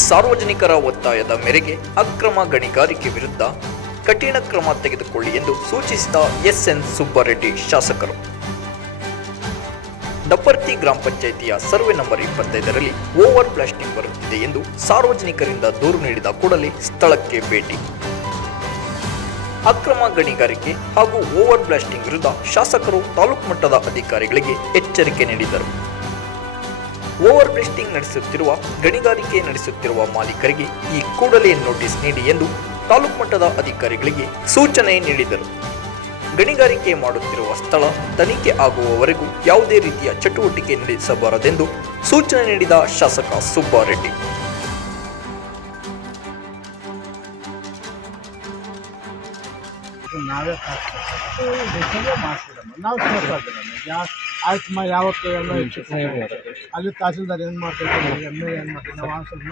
ಸಾರ್ವಜನಿಕರ ಒತ್ತಾಯದ ಮೇರೆಗೆ ಅಕ್ರಮ ಗಣಿಗಾರಿಕೆ ವಿರುದ್ಧ ಕಠಿಣ ಕ್ರಮ ತೆಗೆದುಕೊಳ್ಳಿ ಎಂದು ಸೂಚಿಸಿದ ಎಸ್ಎನ್ ಸುಬ್ಬಾರೆಡ್ಡಿ ಶಾಸಕರು. ದಪ್ಪರ್ತಿ ಗ್ರಾಮ ಪಂಚಾಯಿತಿಯ ಸರ್ವೆ ನಂಬರ್ ಇಪ್ಪತ್ತೈದರಲ್ಲಿ ಓವರ್ ಬ್ಲಾಸ್ಟಿಂಗ್ ಬರುತ್ತಿದೆ ಎಂದು ಸಾರ್ವಜನಿಕರಿಂದ ದೂರು ನೀಡಿದ ಕೂಡಲೇ ಸ್ಥಳಕ್ಕೆ ಭೇಟಿ. ಅಕ್ರಮ ಗಣಿಗಾರಿಕೆ ಹಾಗೂ ಓವರ್ ಬ್ಲಾಸ್ಟಿಂಗ್ ವಿರುದ್ಧ ಶಾಸಕರು ತಾಲೂಕು ಮಟ್ಟದ ಅಧಿಕಾರಿಗಳಿಗೆ ಎಚ್ಚರಿಕೆ ನೀಡಿದರು. ಓವರ್ ಬ್ರಿಸ್ಟಿಂಗ್ ನಡೆಸುತ್ತಿರುವ, ಗಣಿಗಾರಿಕೆ ನಡೆಸುತ್ತಿರುವ ಮಾಲೀಕರಿಗೆ ಈ ಕೂಡಲೇ ನೋಟಿಸ್ ನೀಡಿ ಎಂದು ತಾಲೂಕು ಮಟ್ಟದ ಅಧಿಕಾರಿಗಳಿಗೆ ಸೂಚನೆ ನೀಡಿದರು. ಗಣಿಗಾರಿಕೆ ಮಾಡುತ್ತಿರುವ ಸ್ಥಳ ತನಿಖೆ ಆಗುವವರೆಗೂ ಯಾವುದೇ ರೀತಿಯ ಚಟುವಟಿಕೆ ನಡೆಸಬಾರದೆಂದು ಸೂಚನೆ ನೀಡಿದ ಶಾಸಕ ಸುಬ್ಬಾರೆಡ್ಡಿ. ನಾವೇ ಮಾಡಿಸ್ಬಿಡಮ್ಮ ನಾವು ಯಾ ಆಯ್ತು ಮಾ ಯಾವತ್ತು ಎಲ್ಲ ಅಲ್ಲಿ ತಹಸೀಲ್ದಾರ್ ಏನು ಮಾಡ್ತಾರೆ ಎಂ ಎಲ್ ಏನು ಮಾಡ್ತಾರೆ ನಾವು ಆನ್ಸರ್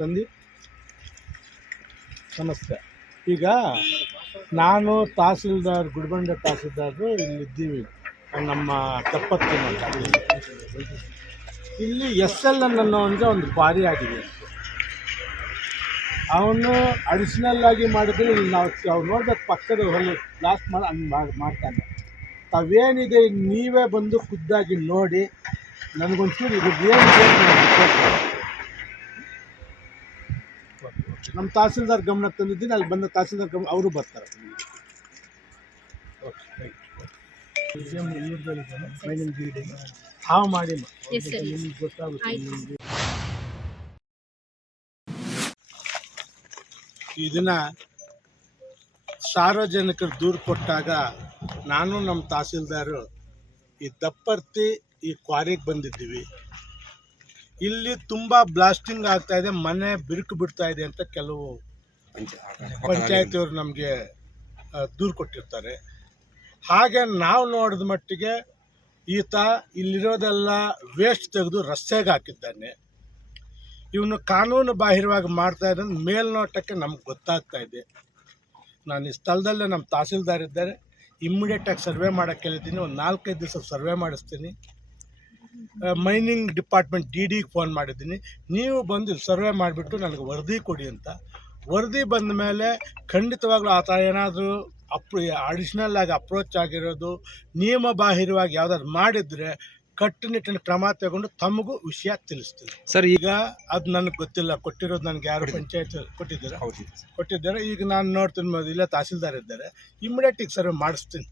ನಮ್ಗೆ ನಮಸ್ತೆ. ಈಗ ನಾನು ತಹಸೀಲ್ದಾರ್ ಗುಡಿಬಂಡೆ ತಹಸೀಲ್ದಾರರು ಇಲ್ಲಿದ್ದೀವಿ. ನಮ್ಮ ತಪ್ಪತ್ತಿ ಇಲ್ಲಿ ಎಸ್ ಎಲ್ ಎನ್ ಅನ್ನೋವನಿಗೆ ಒಂದು ಬಾರಿ ಆಗಿದೆ. ಅವನು ಅಡಿಷ್ನಲ್ ಆಗಿ ಮಾಡಿದ್ರೆ ನಾವು ಅವ್ರು ನೋಡ್ಬೇಕು ಪಕ್ಕದ ಹೊಲ ಲಾಸ್ಟ್ ಮಾಡಿ ಹಂಗೆ ಮಾಡಿ ಮಾಡ್ತಾನೆ ತಾವೇನಿದೆ ನೀವೇ ಬಂದು ಖುದ್ದಾಗಿ ನೋಡಿ ನನಗೊಂಚೂರು ಇದು ಏನಿದೆ. ನಮ್ಮ ತಹಸೀಲ್ದಾರ್ ಗಮನಕ್ಕೆ ತಂದಿದ್ದೀನಿ ಅಲ್ಲಿ ಬಂದ ತಹಸೀಲ್ದಾರ್ ಗಮನ ಅವರು ಬರ್ತಾರೆ. ಹಾವು ಮಾಡಿ ನಿಮ್ಗೆ ಗೊತ್ತಾಗುತ್ತೆ ಇದನ್ನ ಸಾರ್ವಜನಿಕರು ದೂರು ಕೊಟ್ಟಾಗ ನಾನು ನಮ್ಮ ತಹಸೀಲ್ದಾರು ಈ ದಪ್ಪರ್ತಿ ಈ ಕ್ವಾರಿಗೆ ಬಂದಿದ್ದೀವಿ. ಇಲ್ಲಿ ತುಂಬ ಬ್ಲಾಸ್ಟಿಂಗ್ ಆಗ್ತಾ ಇದೆ, ಮನೆ ಬಿರುಕು ಬಿಡ್ತಾ ಇದೆ ಅಂತ ಕೆಲವು ಪಂಚಾಯತಿಯವರು ನಮಗೆ ದೂರು ಕೊಟ್ಟಿರ್ತಾರೆ. ಹಾಗೆ ನಾವು ನೋಡಿದ ಮಟ್ಟಿಗೆ ಈತ ಇಲ್ಲಿರೋದೆಲ್ಲ ವೇಸ್ಟ್ ತೆಗೆದು ರಸ್ತೆಗೆ ಹಾಕಿದ್ದಾನೆ. ಇವನು ಕಾನೂನು ಬಾಹಿರವಾಗಿ ಮಾಡ್ತಾ ಇರೋದು ಮೇಲ್ನೋಟಕ್ಕೆ ನಮ್ಗೆ ಗೊತ್ತಾಗ್ತಾ ಇದೆ. ನಾನು ಈ ಸ್ಥಳದಲ್ಲೇ ನಮ್ಮ ತಹಸೀಲ್ದಾರ್ ಇದ್ದಾರೆ. ಇಮ್ಮಿಡಿಯೇಟಾಗಿ ಸರ್ವೆ ಮಾಡೋಕ್ಕೆ ಕೇಳಿದ್ದೀನಿ ಒಂದು ನಾಲ್ಕೈದು ದಿವಸ ಸರ್ವೆ ಮಾಡಿಸ್ತೀನಿ. ಮೈನಿಂಗ್ ಡಿಪಾರ್ಟ್ಮೆಂಟ್ ಡಿ ಡಿಗೆ ಫೋನ್ ಮಾಡಿದ್ದೀನಿ. ನೀವು ಬಂದು ಸರ್ವೆ ಮಾಡಿಬಿಟ್ಟು ನನಗೆ ವರದಿ ಕೊಡಿ ಅಂತ. ವರದಿ ಬಂದ ಮೇಲೆ ಖಂಡಿತವಾಗ್ಲೂ ಆತ ಏನಾದರೂ ಅಪ್ ಅಡಿಷ್ನಲ್ ಆಗಿ ಅಪ್ರೋಚ್ ಆಗಿರೋದು, ನಿಯಮ ಬಾಹಿರವಾಗಿ ಯಾವ್ದಾದ್ರು ಮಾಡಿದರೆ ಕಟ್ಟುನಿಟ್ಟಿನ ಕ್ರಮ ತಗೊಂಡು ತಮಗೂ ವಿಷಯ ತಿಳಿಸ್ತೀನಿ. ಸರ್ ಈಗ ಅದು ನನಗೆ ಗೊತ್ತಿಲ್ಲ ಕೊಟ್ಟಿರೋದು ನನಗೆ ಯಾರು ಪಂಚಾಯತ್ ಕೊಟ್ಟಿದ್ದಾರೆ. ಕೊಟ್ಟಿದ್ದಾರೆ. ಈಗ ನಾನು ನೋಡ್ತೀನಿ ಇಲ್ಲ ತಹಸೀಲ್ದಾರ್ ಇದ್ದಾರೆ. ಇಮಿಡಿಯೇಟ್ ಈಗ ಸರ್ವೆ ಮಾಡಿಸ್ತೀನಿ.